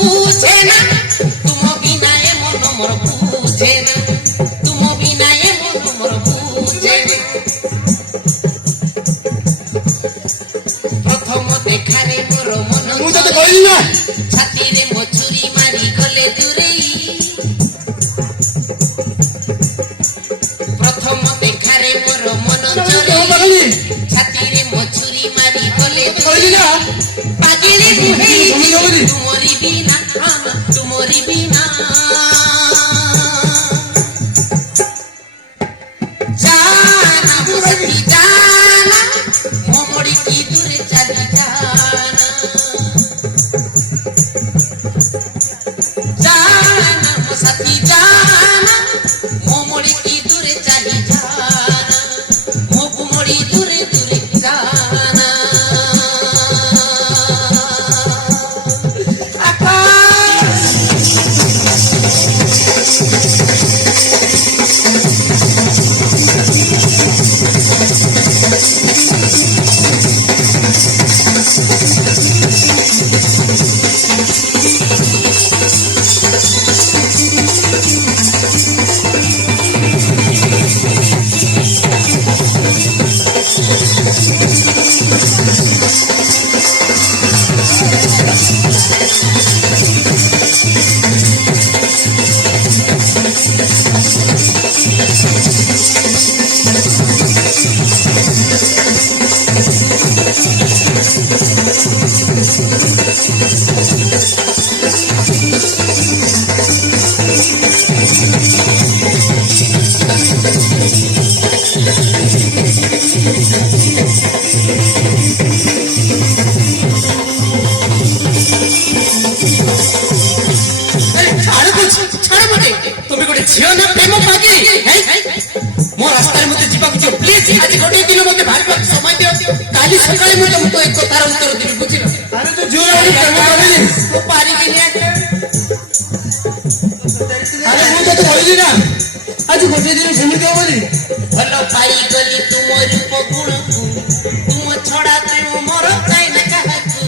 বুঝে না তুম বিনা এ মন মোর বুঝে না তুম বিনা এ মন মোর বুঝে না প্রথম দেখারে মোর মন ছাতিরে মছুরি মারি গলে দূরে প্রথম দেখারে মোর মন চলে ছাতিরে মছুরি মারি গলে দূরে পাগিলি মুহেই তুমরি বিনা তুমরি বিনা জানা মুসকি জানা মোমড়ি কি দূরে চালি জানা জানা মুসকি জানা মোমড়ি কি দূরে চালি জানা মোমড়ি দূরে দূরে জানা ঝিও না প্রেম পাগি মো রাস্তার মধ্যে ଯିବାକୁ দিও প্লিজ আজ গোটে দিন মধ্যে ভারিବାକୁ সময় দিও কালি সকালে ମୁଁ ତମକୁ ଏକ କଥାର ଉତ୍ତର ଦେବି ବୁଝିଲ ଆରେ ତୁ ଜୋର ଆଣି ପ୍ରେମ କରିନି ମୁଁ ପାରିବିନି ଆରେ ମୁଁ ତତେ କହିଲି ନା ଆଜି ଗୋଟେ ଦିନ ସେମିତି ହବନି ଭଲ ପାଇଗଲି ତୁମ ରୂପ ଗୁଣକୁ ତୁମ ଛଡ଼ା ପ୍ରେମ ମୋର କାଇଁ ନା କାହାକୁ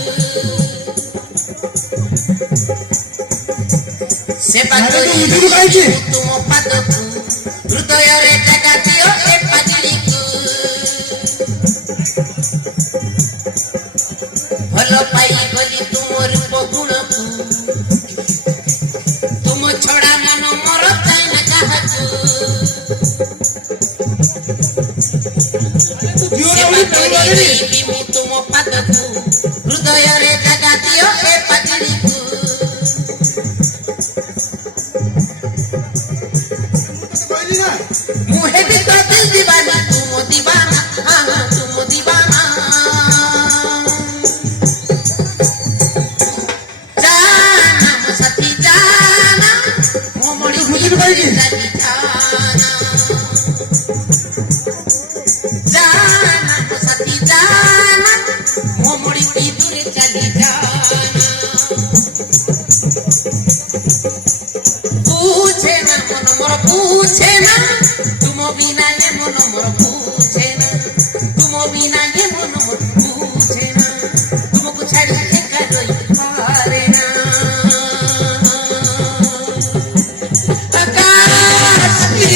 ସେ ପାଗଲି ତୁମ ପାଦକୁ ହୃଦୟରେ ଜାଗା ଦିଅ ଏ ପାଗଳିକୁ ଭଲ ପାଇଗଲି ତୁମ ରୂପ ଗୁଣକୁ ତୁମ ଛଡ଼ା ମନ ମୋର କାଇଁ ନା କାହାକୁ ଦେଇବି ମୁଁ ତୁମ ପାଦକୁ ହୃଦୟରେ ଜାଗା ଦିଅ ଏ ପାଗଳିକୁ मुहे भी तो दिल दीवाना तुम दीवाना हाँ तुम दीवाना जाना मुसाफी जाना मोमड़ी हुई जानी जाना जाना मुसाफी जाना मोमड़ी की दूर चली जाना पूछे ना मन मोर पूछे ना तुम बिना ये मन मोर पूछे ना तुम बिना ये मन मोर पूछे ना तुमको छाड़ एका रही पारे ना आकाश की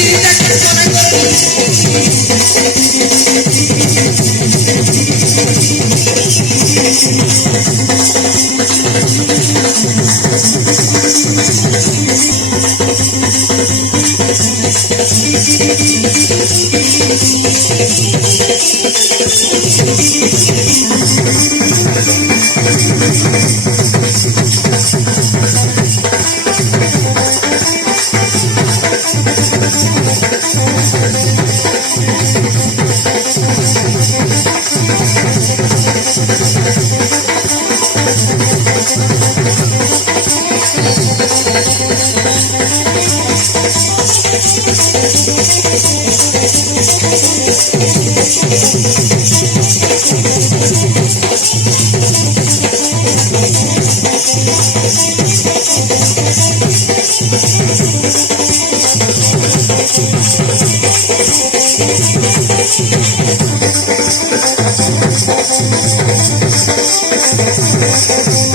जगह